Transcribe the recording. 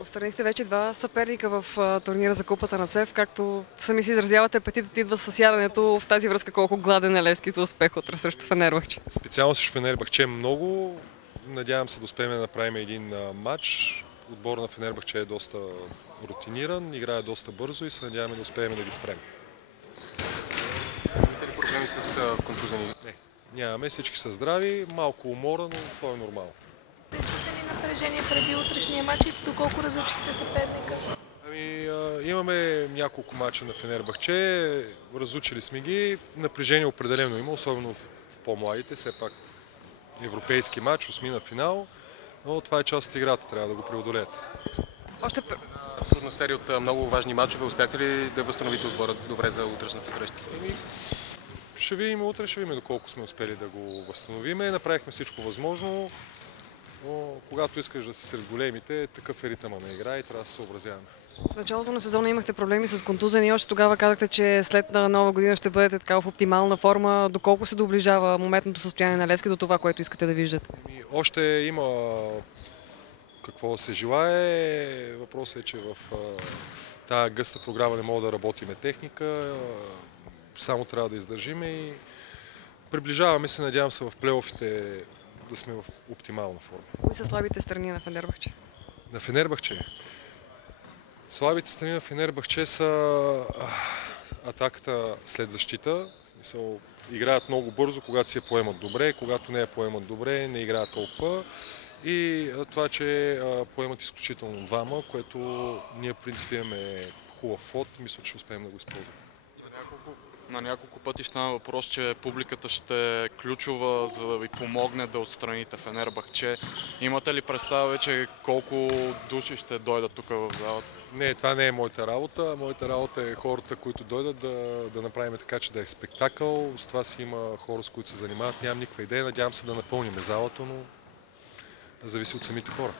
Отстранихте вече два съперника в турнира за Купата на ЦЕФ. Както сами си изразявате, апетитът идва с яденето. В тази връзка колко гладен е Левски за успех утре срещу Фенербахче? Специално срещу Фенербахче много. Надявам се да успеем да направим един матч. Отбор на Фенербахче е доста рутиниран, играе доста бързо и се надяваме да успеем да ги спрем. Имате ли проблеми с контузени? Не, нямаме. Всички са здрави, малко умора, но то е нормално. Усещате ли напрежение преди утрешния матч и доколко разучихте съперника? Имаме няколко мача на Фенербахче, разучили сме ги. Напрежение определено има, особено в по-младите. Все пак европейски матч, осмина финал, но това е част от играта, трябва да го преодолеете. Още Трудна серия от много важни мачове. Успяхте ли да възстановите отбора добре за утрешната среща? Ще видим утре, ще видим доколко сме успели да го възстановиме. Направихме всичко възможно, но когато искаш да си сред големите, такъв е ритъма на игра и трябва да се съобразяваме. в началото на сезона имахте проблеми с контузени и още тогава казахте, че след нова година ще бъдете така в оптимална форма. Доколко се доближава моментното състояние на Левски до това, което искате да виждате? Още има какво да се желае. Въпросът е, че в тази гъста програма не мога да работиме техника. Само трябва да издържиме и приближаваме се, надявам се в плейофите да сме в оптимална форма. Кои са слабите страни на Фенербахче? На Фенербахче. Слабите страни на Фенербахче са атаката след защита. Играят много бързо, когато си я поемат добре, когато не я поемат добре, не играят толкова. И това, че поемат изключително двама, което ние в принцип имаме хубав ход, мисля, че успеем да го използваме. На няколко пъти стана въпрос, че публиката ще е ключова, за да ви помогне да отстраните Фенербахче. Имате ли представа вече колко души ще дойдат тук в залата? Не, това не е моята работа. Моята работа е хората, които дойдат да направим така, че да е спектакъл. С това си има хора, с които се занимават. Нямам никаква идея. Надявам се да напълним залата, но зависи от самите хора.